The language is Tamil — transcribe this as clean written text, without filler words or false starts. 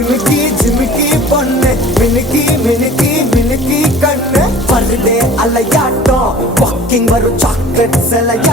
ஜிமிக்கி ஜிமிக்கி பொண்ணு மினுக்கி மினுக்கி மினுக்கி கண்ணு பர்த்டே அலையாட்டம் வாக்கிங் வரும் சாக்லேட் சிலையா